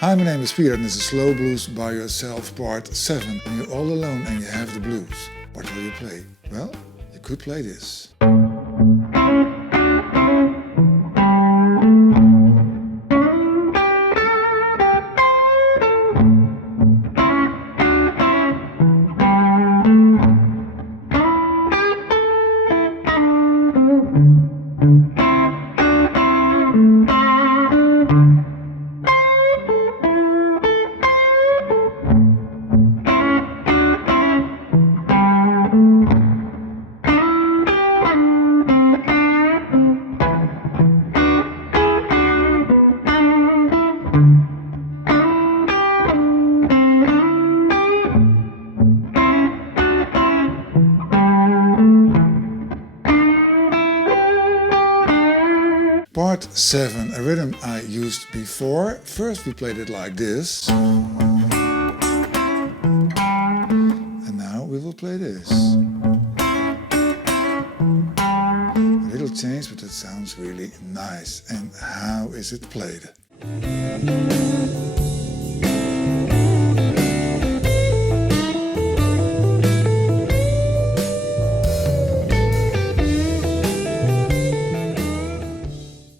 Hi, my name is Peter and this is Slow Blues by Yourself Part 7. When you're all alone and you have the blues, what will you play? Well, you could play this. Part 7, a rhythm I used before. First we played it like this. And now we will play this. A little change, but it sounds really nice. And how is it played?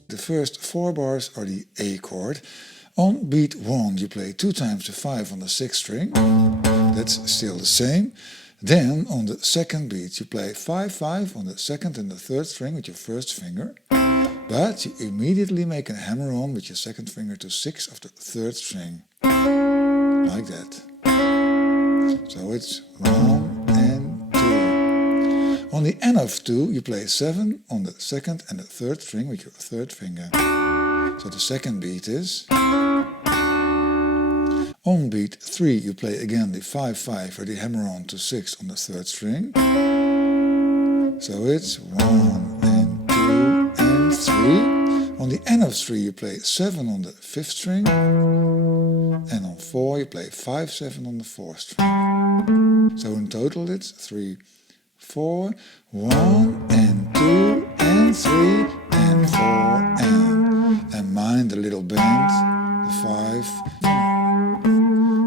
The first 4 bars are the A chord. On beat 1 you play 2 times the 5 on the 6th string. That's still the same. Then on the second beat you play 5-5 on the 2nd and the 3rd string with your first finger. But you immediately make a hammer-on with your 2nd finger to 6 of the 3rd string. Like that. So it's 1 and 2. On the end of 2 you play 7 on the 2nd and the 3rd string with your 3rd finger. So the second beat is. On beat 3 you play again the 5-5 or the hammer-on to 6 on the 3rd string. So it's 1 and 2 and 3. On the end of 3 you play 7 on the 5th string. And on 4 you play 5-7 on the 4th string. So in total it's 3, 4, 1 and 2 and 3 and 4 and mind the little bend, the 5.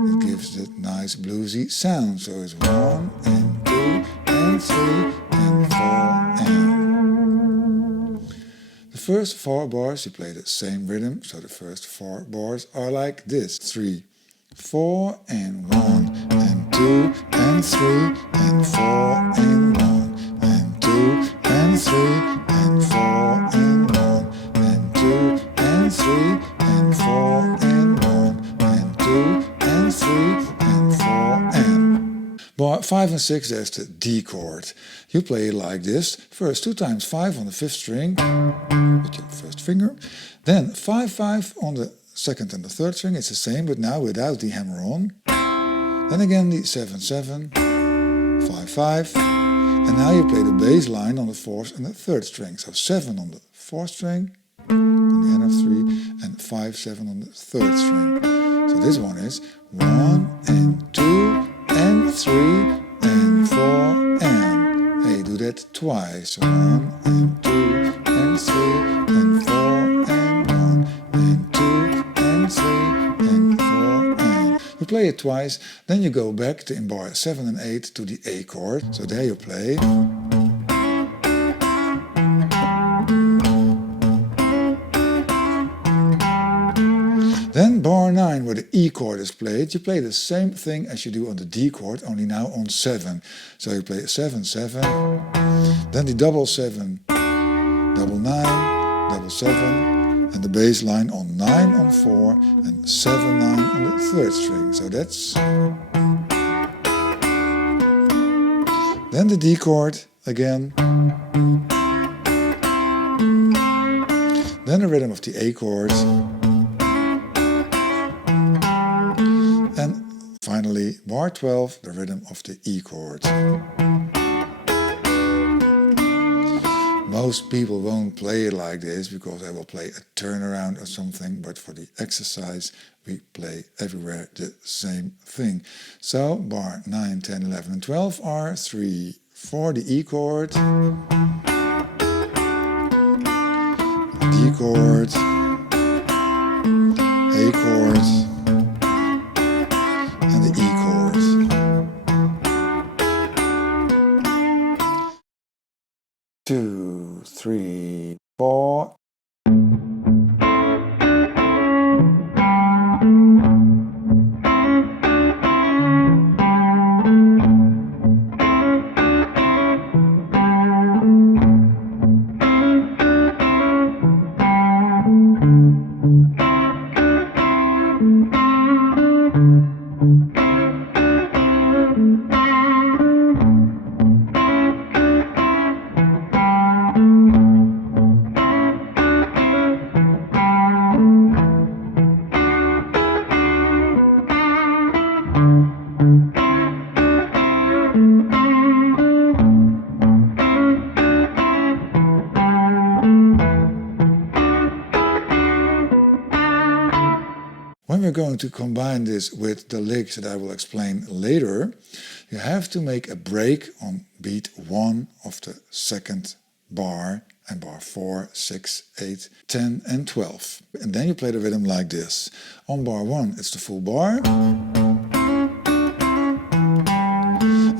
It gives that nice bluesy sound. So it's 1 and 2 and 3 and 4 and. The first 4 bars you play the same rhythm. So the first 4 bars are like this: 3, 4 and 1 and 2 and 3 and 4 and 1 and 2 and 3 and 4 and 1 and 2 and 3 and 4 and 1 and 2 and 3 and 4 and. Bar 5 and 6, there's the D chord. You play it like this: first 2 times 5 on the 5th string with your first finger, then 5-5 on the 2nd and the 3rd string. It's the same, but now without the hammer-on. Then again the 7-7, 5-5, and now you play the bass line on the 4th and the 3rd string. So 7 on the 4th string, on the end of 3, and 5-7 on the 3rd string. So this one is 1 and 2 and 3 and 4 and. Hey, do that twice. 1 and 2 and 3 and 4 and 1 and 2 and 3 and 4 and. You play it twice, then you go back to in bar 7 and 8 to the A chord. So there you play. Then bar 9, where the E chord is played, you play the same thing as you do on the D chord, only now on 7. So you play 7-7, then the double 7, double 9, double 7, and the bass line on 9 on 4 and 7-9 on the 3rd string. So that's. Then the D chord again. Then the rhythm of the A chord. And finally, bar 12, the rhythm of the E chord. Most people won't play it like this because they will play a turnaround or something, but for the exercise we play everywhere the same thing. So bar 9, 10, 11 and 12 are 3, 4, the E chord, D chord, A chord, 3, 4. When we're going to combine this with the licks that I will explain later, you have to make a break on beat 1 of the second bar and bar 4, 6, 8, 10 and 12. And then you play the rhythm like this. On bar 1 it's the full bar.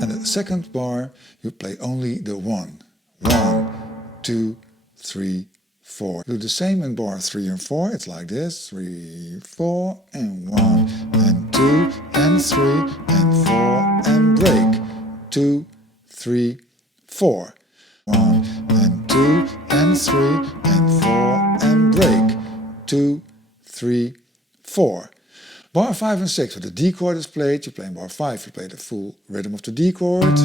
And the second bar you play only the 1. 1, 2, 3, 4. Do the same in bar 3 and 4. It's like this. 3, 4 and 1 and 2 and 3 and 4 and break. 2, 3, 4. 1 and 2 and 3 and 4 and break. 2, 3, 4. Bar 5 and 6, where the D chord is played, you play in bar 5, you play the full rhythm of the D chord.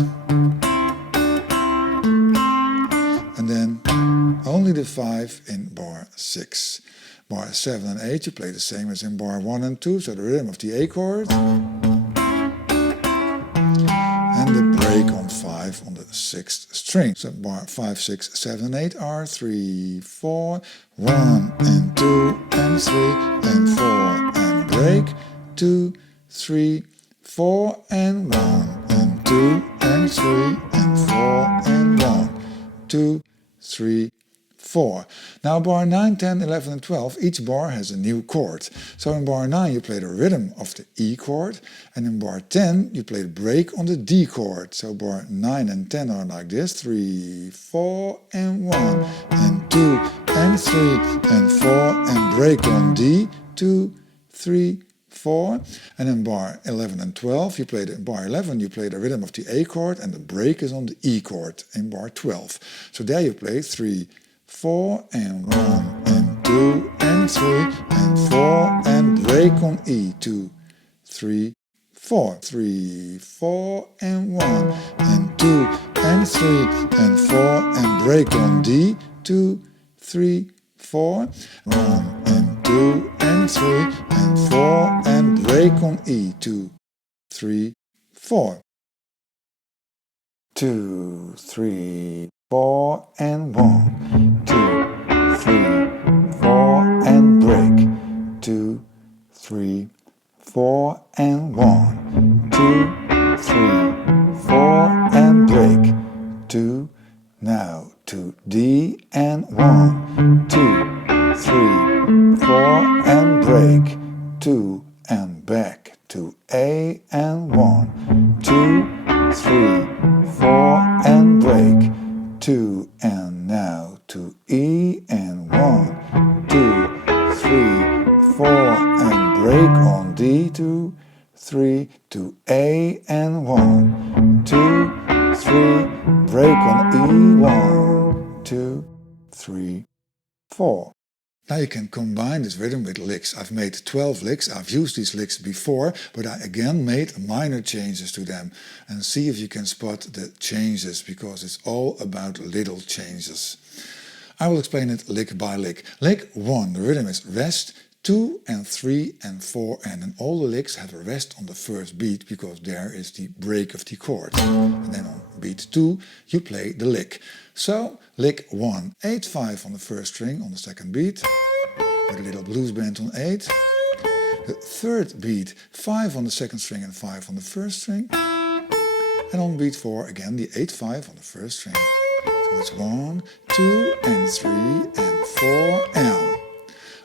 And then only the 5 in bar 6. Bar 7 and 8, you play the same as in bar 1 and 2, so the rhythm of the A chord. And the break on 5 on the 6th string. So bar 5, 6, 7 and 8 are 3, 4, 1 and 2 and 3 and 4 and break. 2, 3, 4 and 1 and 2 and 3 and 4 and 1, 2, 3, 4. Now bar 9, 10, 11 and 12, each bar has a new chord. So in bar 9 you play the rhythm of the E chord, and in bar 10 you play the break on the D chord. So bar 9 and 10 are like this, 3, 4 and 1 and 2 and 3 and 4 and break on D, 2, 3, 4. And in bar 11 and 12 you play in bar 11 you play the rhythm of the A chord, and the break is on the E chord in bar 12. So there you play 3, 4 and 1 and 2 and 3 and 4 and break on E, 2, 3, 4. 3, 4 and 1 and 2 and 3 and 4 and break on D, 2, 3, 4. 1 and 2 and 3 and 4 and break on E, 2, 3, 4. 2, 3, 4 and 1, 2, 3, 4 and break. 2, 3, 4 and 1, 2, 3, 4 and break. 2, now to D and 1, 2, 3, 4 and break. 2 and back to A and 1, 2, 3, 4 and break. 2 and now to E and 1, 2, 3, 4 and break on D, 2, 3 to A and 1, 2, 3, break on E, 1, 2, 3, 4. Now you can combine this rhythm with licks. I've made 12 licks. I've used these licks before, but I again made minor changes to them. And see if you can spot the changes, because it's all about little changes. I will explain it lick by lick. Lick 1, the rhythm is rest, 2 and 3 and 4 and all the licks have a rest on the first beat, because there is the break of the chord. And then on beat 2 you play the lick. So lick 1, 8, 5 on the first string on the second beat, with a little blues bend on 8. The third beat, 5 on the second string and 5 on the first string. And on beat 4 again the 8, 5 on the first string. So it's 1, 2 and 3 and 4 and.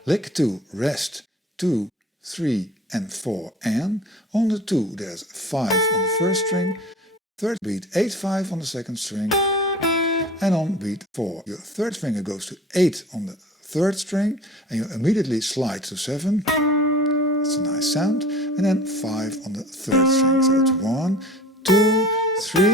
Lick 2, rest, 2, 3 and 4 and. On the 2 there's 5 on the first string. Third beat, 8, 5 on the second string. and on beat 4 your third finger goes to 8 on the third string and you immediately slide to 7. It's a nice sound. And then 5 on the third string. So it's 1, 2, 3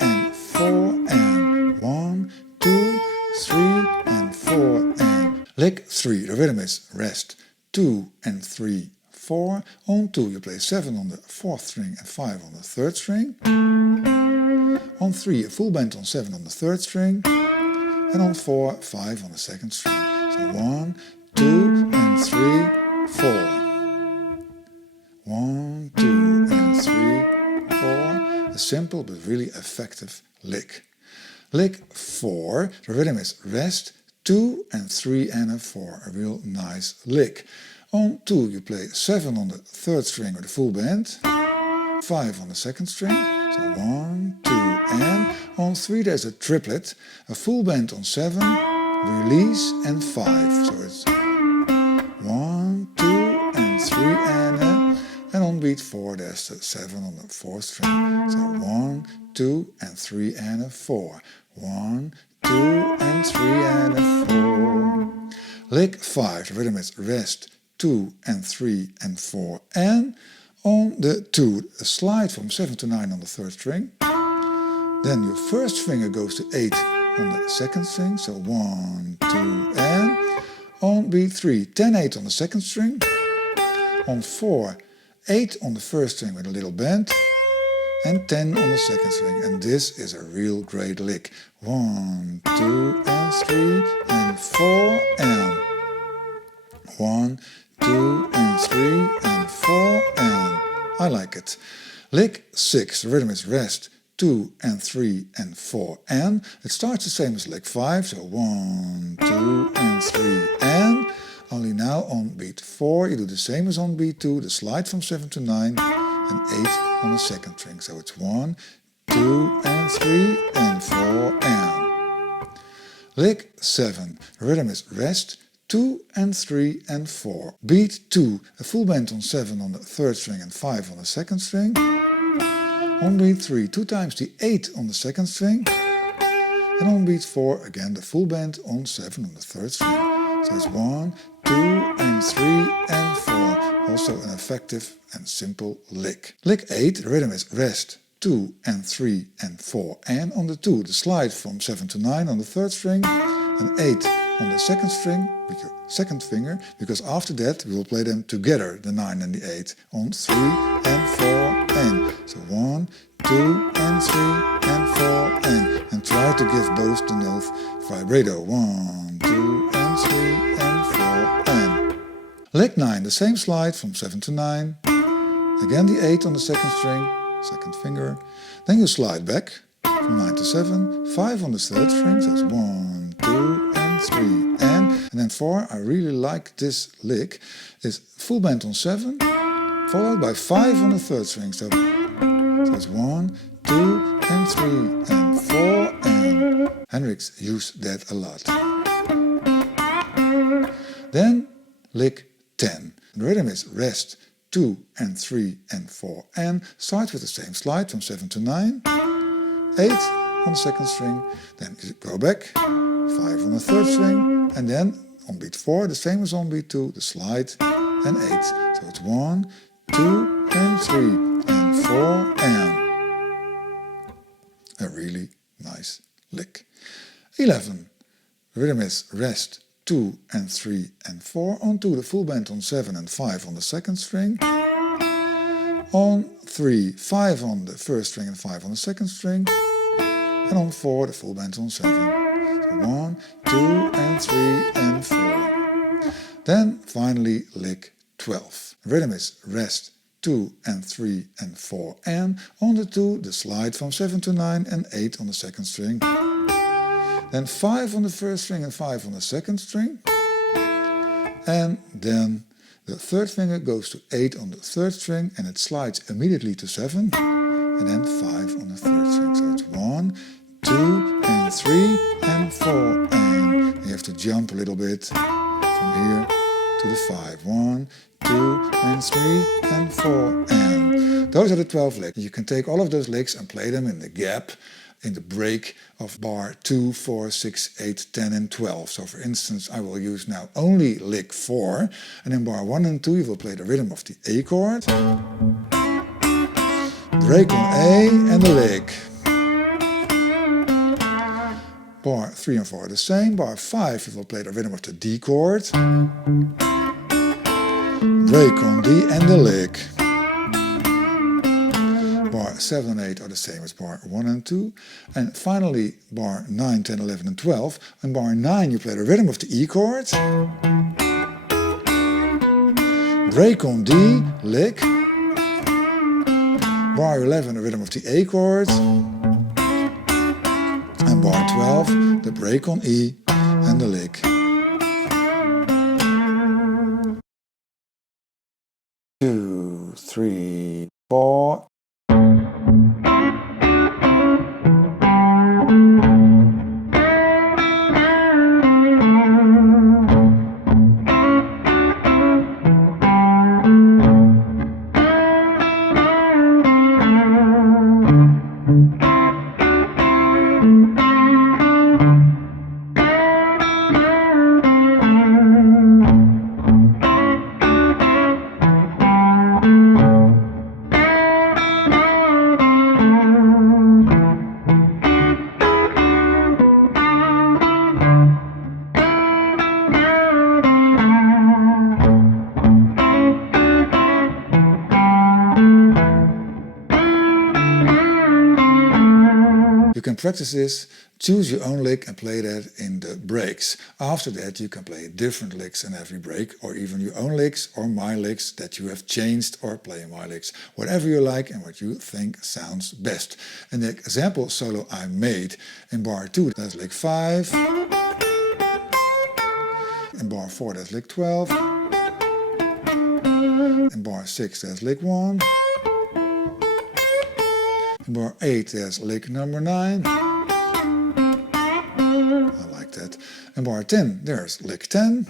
and 4 and 1, 2, 3 and 4 and lick 3. The rhythm is rest 2 and 3, 4. On 2 you play 7 on the fourth string and 5 on the third string. On 3 a full bend on 7 on the third string. And on 4, 5 on the second string. So 1, 2 and 3, 4. 1, 2 and 3, 4. A simple but really effective lick. Lick 4, the rhythm is rest, 2 and 3 and a 4. A real nice lick. On 2 you play 7 on the third string with a full bend, 5 on the second string, so 1, 2 and on 3 there's a triplet, a full bend on 7, release and 5. So it's 1, 2 and 3 and on beat 4 there's a 7 on the fourth string. So 1, 2 and 3 and a 4. 1, 2 and 3 and a 4. Lick 5, the rhythm is rest, 2 and 3 and 4 and on the 2 a slide from 7 to 9 on the third string. Then your first finger goes to 8 on the second string, so 1, 2 and on beat 3 10, 8 on the second string. On 4 8 on the first string with a little bend and 10 on the second string, and this is a real great lick. 1, 2 and 3 and 4 and 1, 2 and 3 and 4 and I like it. Lick 6, the rhythm is rest, 2 and 3 and 4 and it starts the same as lick 5, so 1, 2 and 3 and only now on beat 4 you do the same as on beat 2, the slide from 7 to 9 and 8 on the second string. So it's 1, 2 and 3 and 4 and lick 7, the rhythm is rest, 2 and 3 and 4. Beat 2, a full bend on 7 on the third string and 5 on the second string. On beat 3, 2 times the 8 on the second string. And on beat 4, again the full bend on 7 on the third string. So it's 1, 2 and 3 and 4. Also an effective and simple lick. Lick 8, the rhythm is rest, 2 and 3 and 4 and on the 2 the slide from 7 to 9 on the third string and 8 on the second string with your second finger, because after that we will play them together, the 9 and the 8, on 3 and 4 and. So 1, 2 and 3 and 4 and try to give both the note vibrato. 1, 2 and 3 and 4 and. Lick 9, the same slide from 7 to 9, again the 8 on the second string, second finger, then you slide back from 9 to 7, 5 on the third string, so it's 1, 2 and 3 and then 4, I really like this lick, is full bend on 7, followed by 5 on the third string, so it's 1, 2 and 3 and 4 and Hendrix used that a lot. Then lick 10. The rhythm is rest, 2 and 3 and 4 and start with the same slide from 7 to 9, 8 on the second string, then you go back, 5 on the third string and then on beat 4 the same as on beat 2, the slide and 8. So it's 1, 2 and 3 and 4 and a really nice lick. 11. The rhythm is rest, 2 and 3 and 4. On 2 the full bend on 7 and 5 on the second string. On 3, 5 on the first string and 5 on the second string. And on 4 the full bend on 7. So 1, 2 and 3 and 4. Then finally lick 12. The rhythm is rest, 2 and 3 and 4 and on the 2 the slide from 7 to 9 and 8 on the second string. Then 5 on the first string and 5 on the second string. And then the third finger goes to 8 on the third string and it slides immediately to 7. And then 5 on the third string. So it's 1, 2 and 3 and 4 and you have to jump a little bit from here to the 5. 1, 2 and 3 and 4 and those are the 12 licks. You can take all of those licks and play them in the gap in the break of bar 2, 4, 6, 8, 10 and 12. So for instance, I will use now only lick 4, and in bar 1 and 2 you will play the rhythm of the A chord, break on A and the lick. Bar 3 and 4 are the same. Bar 5 you will play the rhythm of the D chord, break on D and the lick. Bar 7 and 8 are the same as bar 1 and 2. And finally bar 9, 10, 11 and 12. And bar 9 you play the rhythm of the E chord, break on D, lick. Bar 11 the rhythm of the A chord. And bar 12 the break on E and the lick. 2, 3, 4. You can practice this, choose your own lick and play that in the breaks. After that you can play different licks in every break, or even your own licks or my licks that you have changed, or play my licks. Whatever you like and what you think sounds best. In the example solo I made, in bar 2 that's lick 5, in bar 4 that's lick 12, in bar 6 that's lick 1, in bar 8 there's lick number 9, I like that. In bar 10 there's lick 10,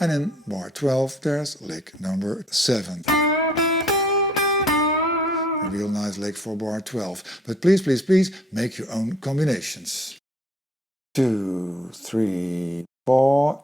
and in bar 12 there's lick number 7. A real nice lick for bar 12, but please, please, please make your own combinations. 2, 3, 4.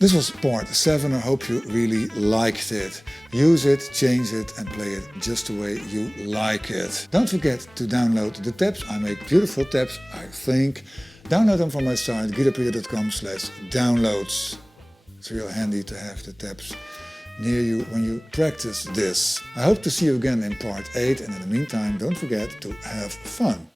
This was part 7, I hope you really liked it. Use it, change it and play it just the way you like it. Don't forget to download the tabs, I make beautiful tabs, I think. Download them from my site guitarpeter.com/downloads. It's real handy to have the tabs near you when you practice this. I hope to see you again in part 8, and in the meantime don't forget to have fun.